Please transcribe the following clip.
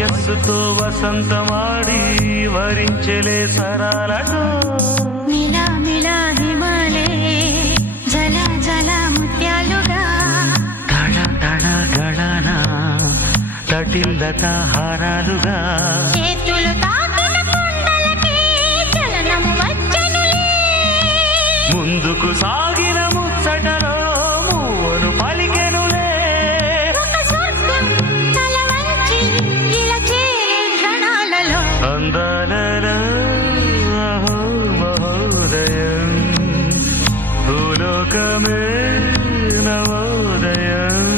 వయస్సుతో వసంతమాడి వరించెలే సరాలతో మిలా మిలా హిమాలే జల జల ముత్యాలుగా తళ తళ గళన తటిల్లత హారాలుగా చేతులు తాకిన కొండలకే చలనము వచ్చనులే ముందుకు సాగిన